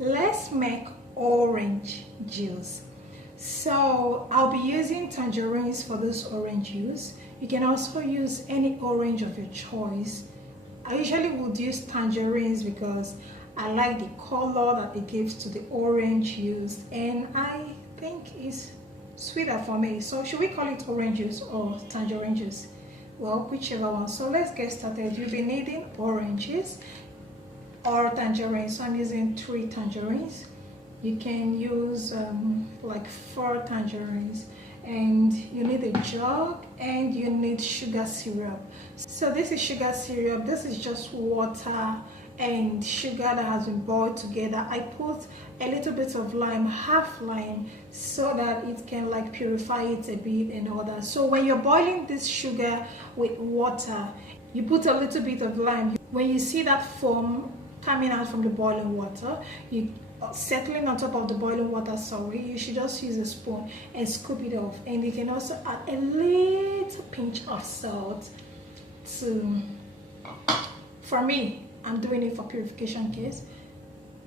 let's make orange juice. So I'll be using tangerines for this orange juice. You can also use any orange of your choice. I usually would use tangerines because I like the color that it gives to the orange juice, and I think it's sweeter for me. So should we call it orange juice or tangerine juice? Well, whichever one. So let's get started. You'll be needing oranges or tangerines. So I'm using 3 tangerines. You can use like 4 tangerines, and you need a jug and you need sugar syrup. So this is sugar syrup. This is just water and sugar that has been boiled together. I put a little bit of lime, half lime, so that it can like purify it a bit and all that. So when you're boiling this sugar with water, you put a little bit of lime. When you see that foam coming out from the boiling water, you settling on top of the boiling water, you should just use a spoon and scoop it off. And you can also add a little pinch of salt for me, I'm doing it for purification case,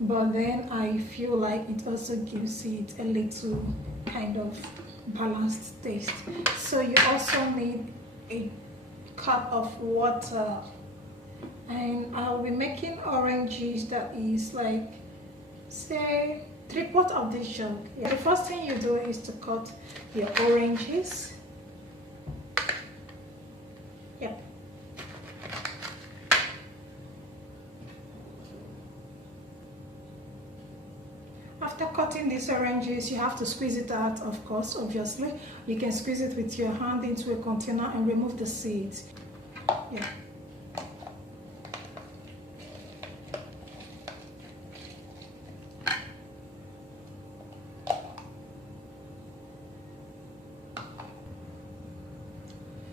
but then I feel like it also gives it a little kind of balanced taste. So you also need a cup of water, and I'll be making orange juice that is like, say, 3/4 of this jug. Yeah. The first thing you do is to cut your oranges. Yep. After cutting these oranges, you have to squeeze it out, of course, obviously. You can squeeze it with your hand into a container and remove the seeds. Yeah.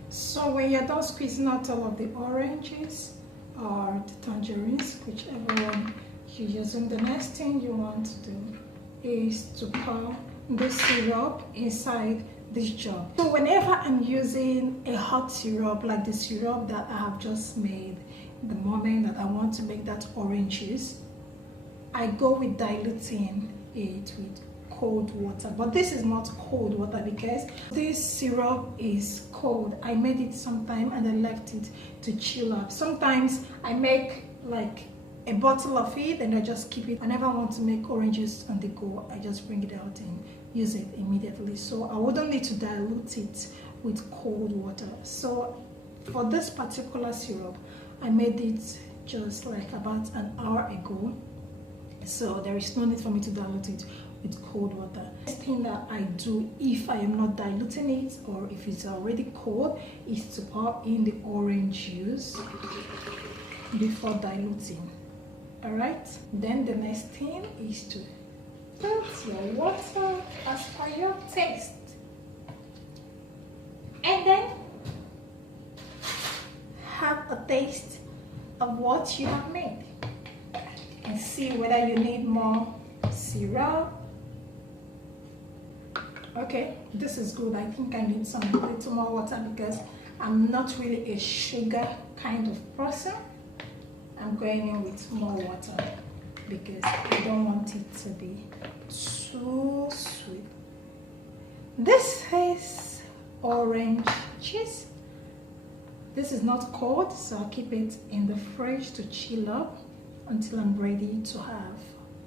So when you're done squeezing out all of the oranges or the tangerines, whichever one you're using, the next thing you want to do is to pour the syrup inside this jug. So whenever I'm using a hot syrup, like the syrup that I have just made, the moment that I want to make that orange juice, I go with diluting it with cold water. But this is not cold water because this syrup is cold. I made it sometime and I left it to chill up. Sometimes I make like a bottle of it and I just keep it. I never want to make oranges on the go. I just bring it out and use it immediately. So I wouldn't need to dilute it with cold water. So for this particular syrup, I made it just like about an hour ago. So there is no need for me to dilute it with cold water. The thing that I do if I am not diluting it or if it's already cold is to pour in the orange juice before diluting. Alright, then the next thing is to put your water as per your taste, and then have a taste of what you have made and see whether you need more syrup. Okay, this is good. I think I need some little more water because I'm not really a sugar kind of person. I'm going in with more water because I don't want it to be too sweet. This is orange juice. This is not cold, so I'll keep it in the fridge to chill up until I'm ready to have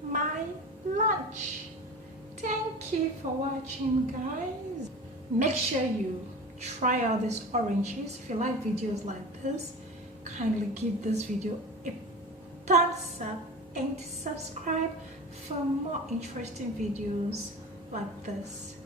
my lunch. Thank you for watching, guys. Make sure you try out this orange juice. If you like videos like this, kindly give this video a thumbs up and subscribe for more interesting videos like this.